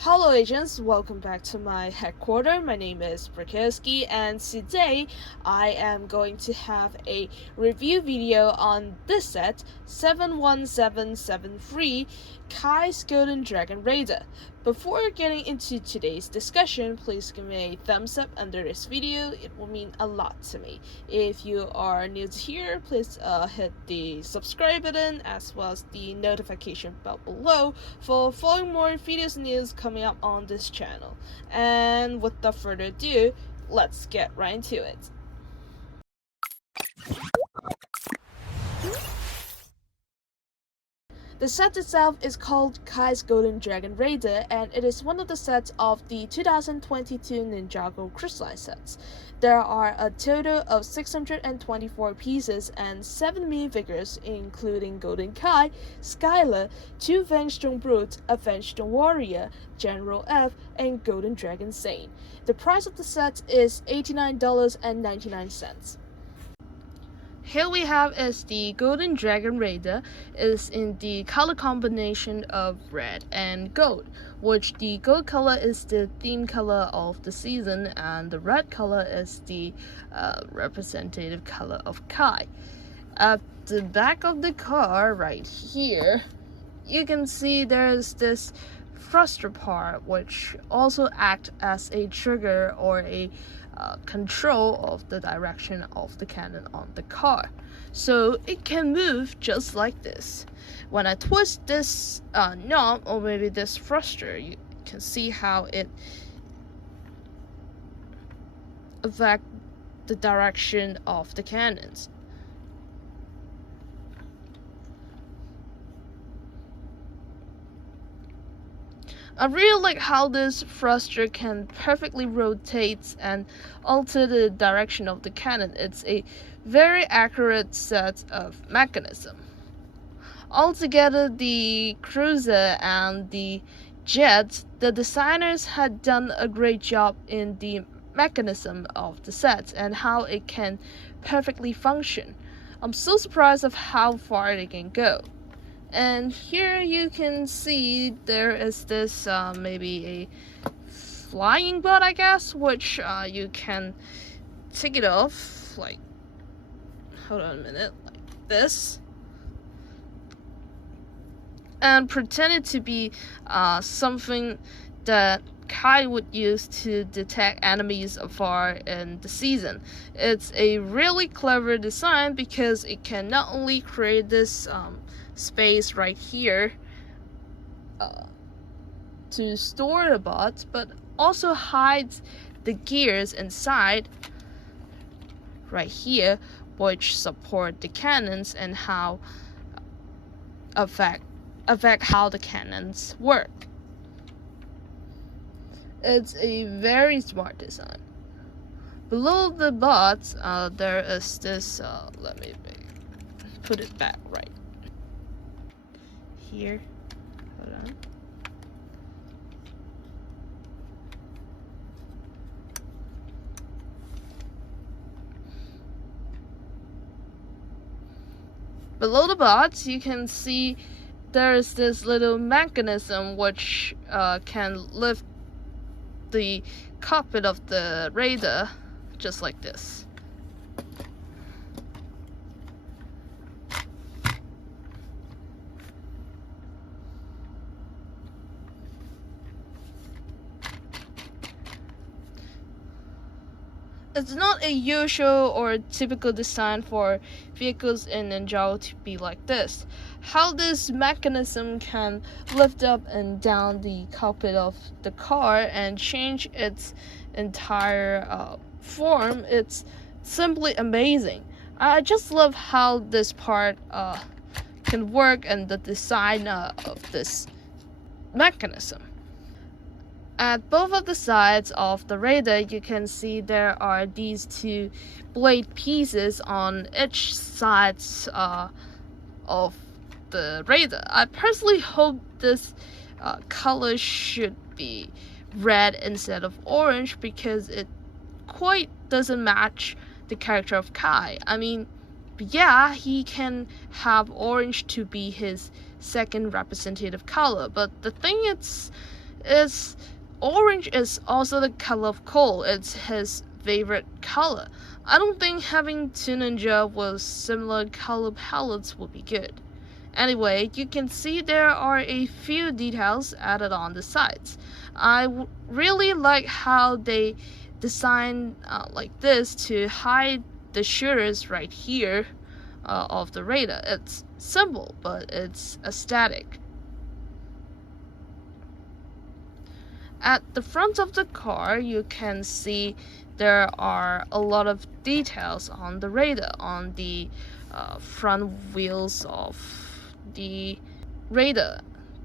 Hello agents, welcome back to my headquarters. My name is Brikowski and today I am going to have a review video on this set 71773 Kai's Golden Dragon Raider. Before getting into today's discussion, please give me a thumbs up under this video. It will mean a lot to me. If you are new to here, please hit the subscribe button as well as the notification bell below for following more videos and news coming up on this channel. And without further ado, let's get right into it. The set itself is called Kai's Golden Dragon Raider, and it is one of the sets of the 2022 Ninjago crystalline sets. There are a total of 624 pieces and 7 minifigures, including Golden Kai, Skylar, 2 Vengestone Brutes, a Vengestone Warrior, General F, and Golden Dragon Saint. The price of the set is $89.99. Here we have is the Golden Dragon Raider is in the color combination of red and gold, which the gold color is the theme color of the season and the red color is the representative color of Kai. At the back of the car right here, you can see there's this thruster part which also acts as a trigger or a control of the direction of the cannon on the car, so it can move just like this. When I twist this knob or maybe this thruster, you can see how it affects the direction of the cannons. I really like how this thruster can perfectly rotate and alter the direction of the cannon. It's a very accurate set of mechanism. Altogether, the cruiser and the jet, the designers had done a great job in the mechanism of the set and how it can perfectly function. I'm so surprised of how far they can go. And here you can see there is this maybe a flying butt, I guess, which you can take it off, like, hold on a minute, like this, and pretend it to be something that Kai would use to detect enemies afar in the season. It's a really clever design because it can not only create this space right here to store the bots, but also hides the gears inside right here, which support the cannons and how affect how the cannons work. It's a very smart design. Below the bots, there is this. Let me put it back right here. Hold on. Below the bots, you can see there is this little mechanism which can lift the cockpit of the Raider just like this. It's not a usual or typical design for vehicles in Ninjago to be like this. How this mechanism can lift up and down the cockpit of the car and change its entire form, it's simply amazing. I just love how this part can work and the design of this mechanism. At both of the sides of the Raider, you can see there are these 2 blade pieces on each side of the Raider. I personally hope this color should be red instead of orange because it quite doesn't match the character of Kai. I mean, yeah, he can have orange to be his second representative color, but the thing It's orange is also the color of coal. It's his favorite color. I don't think having two ninja with similar color palettes would be good. Anyway, you can see there are a few details added on the sides. I really like how they designed like this to hide the shooters right here of the radar. It's simple, but it's aesthetic. At the front of the car, you can see there are a lot of details on the radar, on the front wheels of the radar.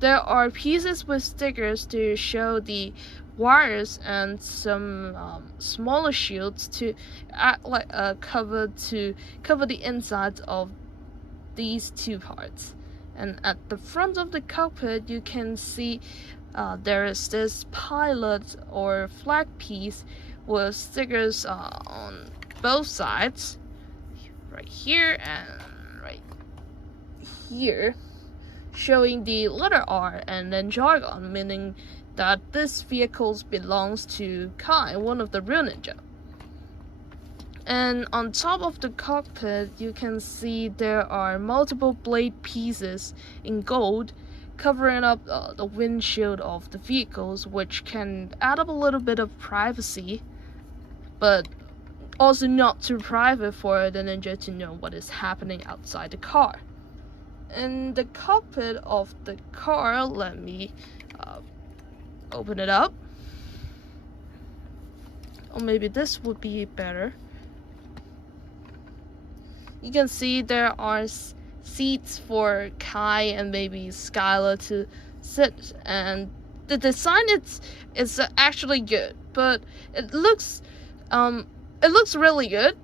There are pieces with stickers to show the wires and some smaller shields to act like a cover to cover the inside of these two parts. And at the front of the cockpit, you can see there is this pilot or flag piece with stickers on both sides, right here and right here, showing the letter R and then jargon, meaning that this vehicle belongs to Kai, one of the real ninja. And on top of the cockpit, you can see there are multiple blade pieces in gold covering up the windshield of the vehicles, which can add up a little bit of privacy, but also not too private for the ninja to know what is happening outside the car. In the cockpit of the car, let me open it up. Or maybe this would be better. You can see there are seats for Kai and maybe Skylar to sit, and the design is actually good, but it looks really good.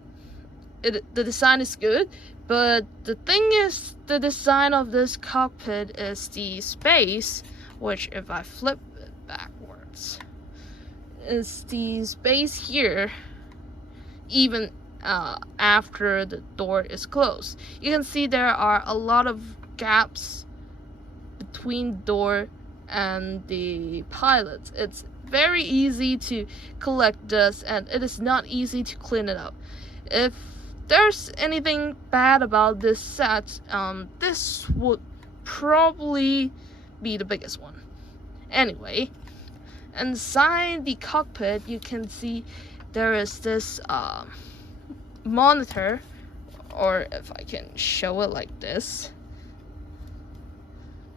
The design is good, but the thing is, the design of this cockpit is the space, which if I flip it backwards, is the space here, even after the door is closed. You can see there are a lot of gaps between the door and the pilots. It's very easy to collect dust, and it is not easy to clean it up. If there's anything bad about this set, this would probably be the biggest one. Anyway, inside the cockpit, you can see there is this monitor, or if I can show it like this,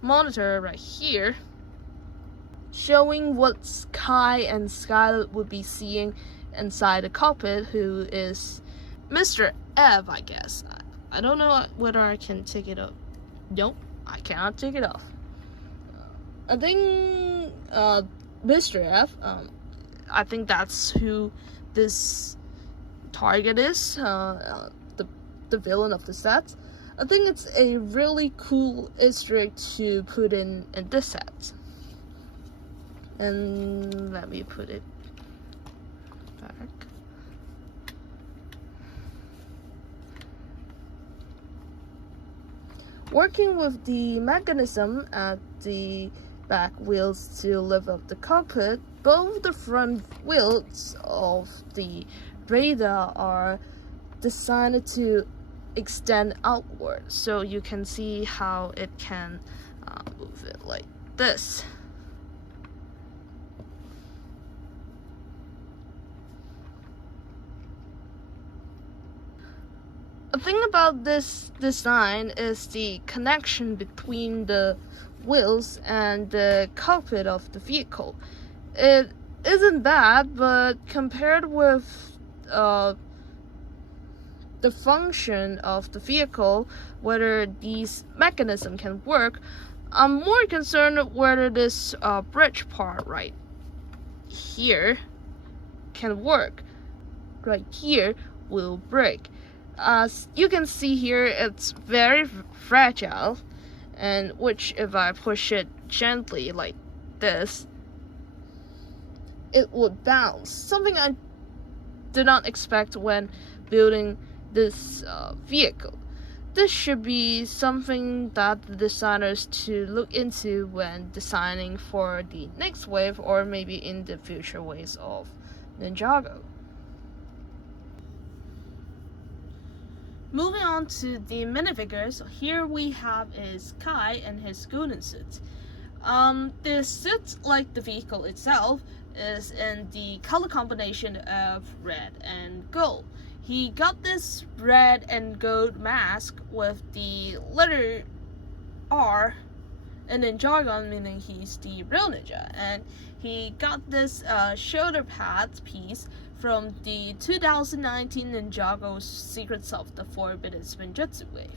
monitor right here, showing what Kai and Skylar would be seeing inside the cockpit, who is Mr. F, I guess. I don't know whether I can take it off. Nope, I cannot take it off. I think Mr. F, I think that's who this target is, the villain of the set. I think it's a really cool Easter egg to put in this set. And let me put it back. Working with the mechanism at the back wheels to lift up the cockpit, both the front wheels of the radar are designed to extend outward, so you can see how it can move it like this. The thing about this design is the connection between the wheels and the cockpit of the vehicle. It isn't bad, but compared with the function of the vehicle, whether these mechanisms can work, I'm more concerned whether this bridge part right here can work. Right here will break. As you can see here, it's very fragile, and which if I push it gently like this, it would bounce. Something I did not expect when building this vehicle. this should be something that the designers to look into when designing for the next wave or maybe in the future waves of Ninjago. Moving on to the minifigures, here we have is Kai and his golden suit. The suit, like the vehicle itself, is in the color combination of red and gold. He got this red and gold mask with the letter R and in jargon meaning he's the real ninja, and he got this shoulder pads piece from the 2019 Ninjago Secrets of the Forbidden Spinjutsu wave.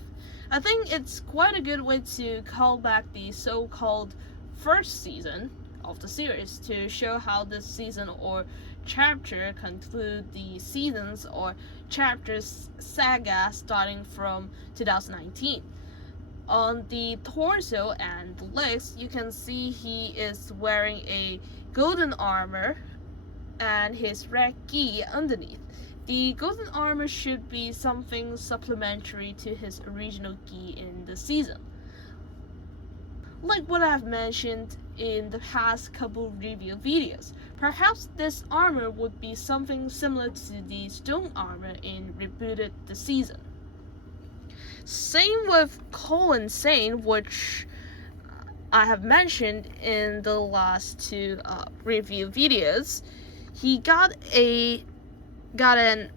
I think it's quite a good way to call back the so-called first season of the series to show how this season or chapter conclude the seasons or chapters saga starting from 2019. On the torso and legs, you can see he is wearing a golden armor and his red gi underneath. The golden armor should be something supplementary to his original gi in the season. Like what I've mentioned in the past couple review videos, perhaps this armor would be something similar to the stone armor in rebooted the season. Same with Cole Insane, which I have mentioned in the last two review videos. He got an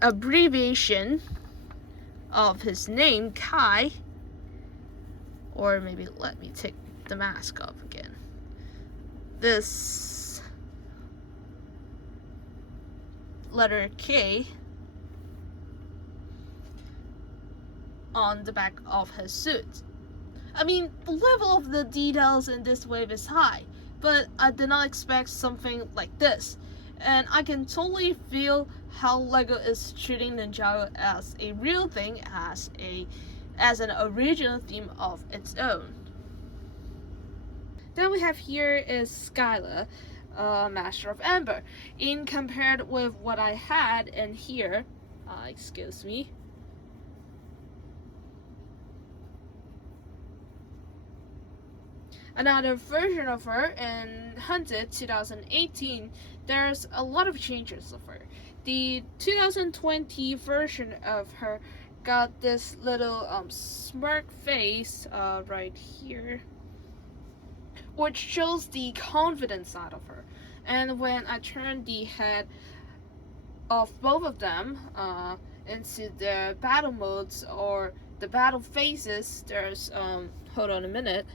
abbreviation of his name, Kai, or maybe let me take the mask off again. This letter K on the back of his suit. I mean, the level of the details in this wave is high, but I did not expect something like this. And I can totally feel how LEGO is treating Ninjago as a real thing, as an original theme of its own. Then we have here is Skyla, Master of Ember. In compared with what I had in here, excuse me. Another version of her in Hunted 2018, there's a lot of changes of her. The 2020 version of her got this little smirk face right here, which shows the confident side of her. And when I turn the head of both of them into the battle modes or the battle phases, there's hold on a minute.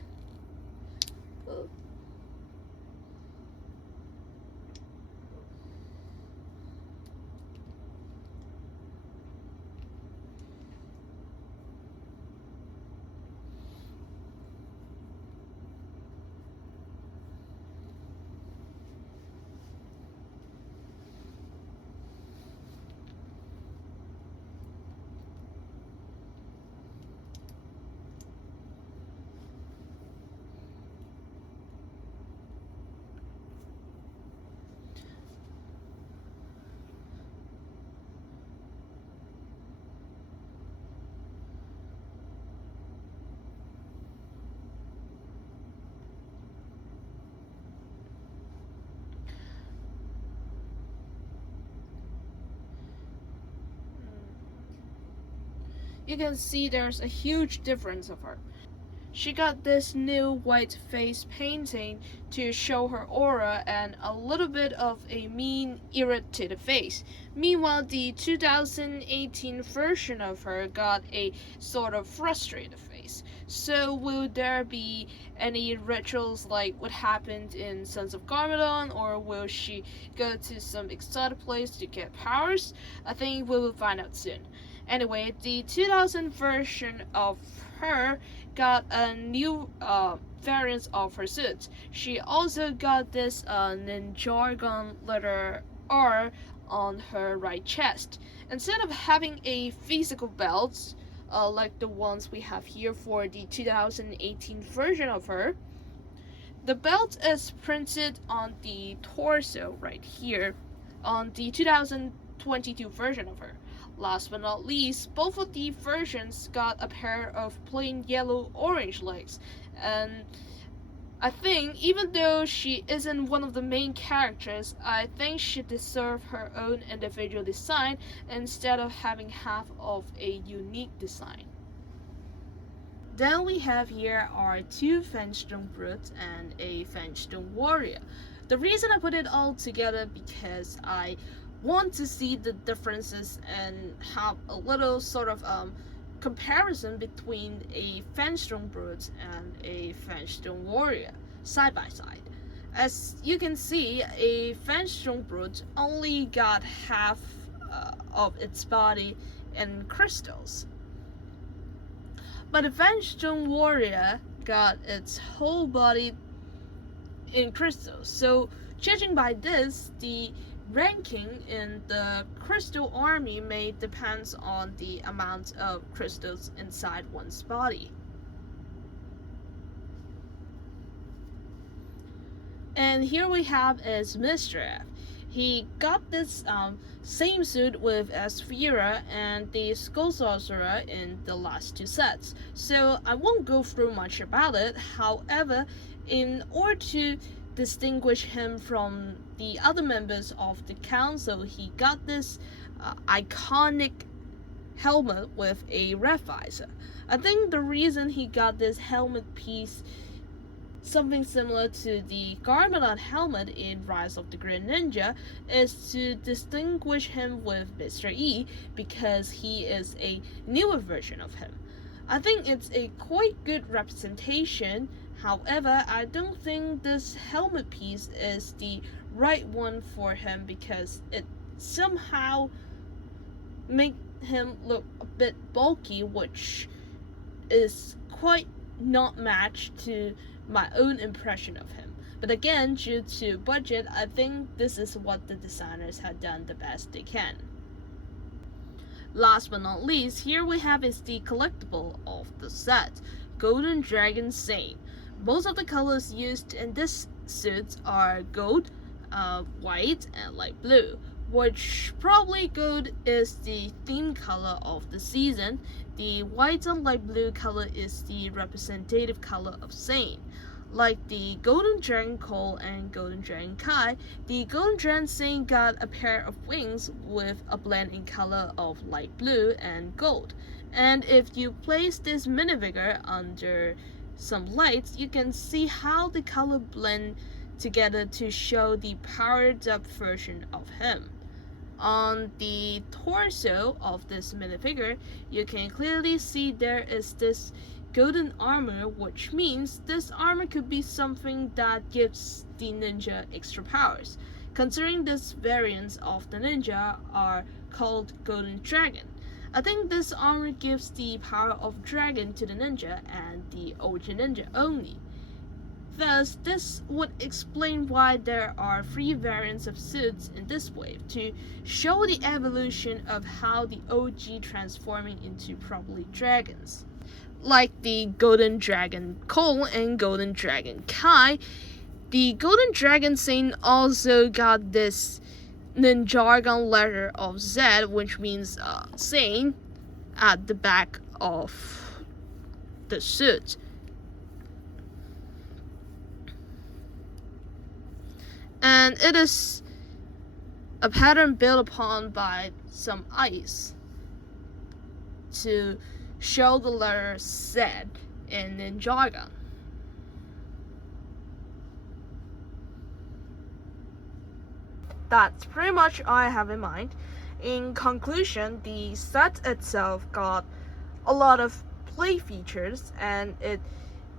You can see there's a huge difference of her. She got this new white face painting to show her aura and a little bit of a mean, irritated face. Meanwhile, the 2018 version of her got a sort of frustrated face. So will there be any rituals like what happened in Sons of Garmadon, or will she go to some exotic place to get powers? I think we will find out soon. Anyway, the 2000 version of her got a new variant of her suit. She also got this Ninjago letter R on her right chest. Instead of having a physical belt, like the ones we have here for the 2018 version of her, the belt is printed on the torso right here on the 2022 version of her. Last but not least, both of the versions got a pair of plain yellow-orange legs, and I think even though she isn't one of the main characters, I think she deserves her own individual design instead of having half of a unique design. Then we have here our two Fenstone brutes and a Fenstone warrior. The reason I put it all together because I want to see the differences and have a little sort of comparison between a Fenstone brute and a Fenstone warrior side by side. As you can see, a Fenstone brute only got half of its body in crystals, but a Fenstone warrior got its whole body in crystals. So judging by this, the ranking in the crystal army may depend on the amount of crystals inside one's body. And here we have is Mr. F. He got this same suit with Asphira and the Skull Sorcerer in the last two sets, so I won't go through much about it. However, in order to distinguish him from the other members of the council, he got this iconic helmet with a red visor. I think the reason he got this helmet piece, something similar to the Garmadon helmet in Rise of the Great Ninja, is to distinguish him with Mr. E because he is a newer version of him. I think it's a quite good representation. However, I don't think this helmet piece is the right one for him because it somehow makes him look a bit bulky, which is quite not matched to my own impression of him. But again, due to budget, I think this is what the designers have done the best they can. Last but not least, here we have is the collectible of the set, Golden Dragon Saint. Most of the colors used in this suit are gold, white, and light blue, which probably gold is the theme color of the season. The white and light blue color is the representative color of Saint. Like the Golden Dragon Cole and Golden Dragon Kai, the Golden Dragon Saint got a pair of wings with a blend in color of light blue and gold. And if you place this minifigure under some lights, you can see how the color blend together to show the powered up version of him. On the torso of this minifigure, you can clearly see there is this golden armor, which means this armor could be something that gives the ninja extra powers, considering this variants of the ninja are called Golden Dragon. I think this armor gives the power of dragon to the ninja and the OG ninja only. Thus, this would explain why there are 3 variants of suits in this wave, to show the evolution of how the OG transforming into properly dragons. Like the Golden Dragon Cole and Golden Dragon Kai, the Golden Dragon Saint also got this NINJAGO letter of Z, which means Saint, at the back of the suit. And it is a pattern built upon by some ice to show the letter Z in NINJAGO. That's pretty much all I have in mind. In conclusion, the set itself got a lot of play features and it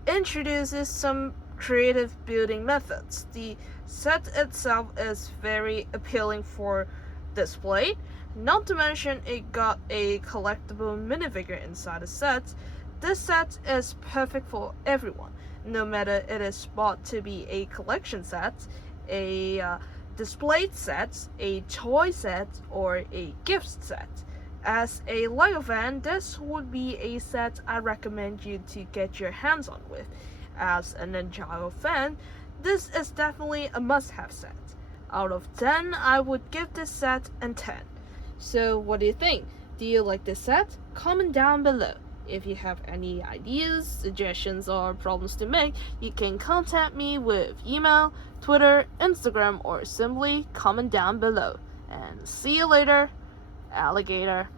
introduces some creative building methods. The set itself is very appealing for display, not to mention it got a collectible minifigure inside the set. This set is perfect for everyone, no matter it is bought to be a collection set, a displayed set, a toy set, or a gift set. As a LEGO fan, this would be a set I recommend you to get your hands on with. As a NINJAGO fan, this is definitely a must-have set. Out of 10, I would give this set a 10. So what do you think? Do you like this set? Comment down below. If you have any ideas, suggestions, or problems to make, you can contact me with email, Twitter, Instagram, or simply comment down below. And see you later, alligator.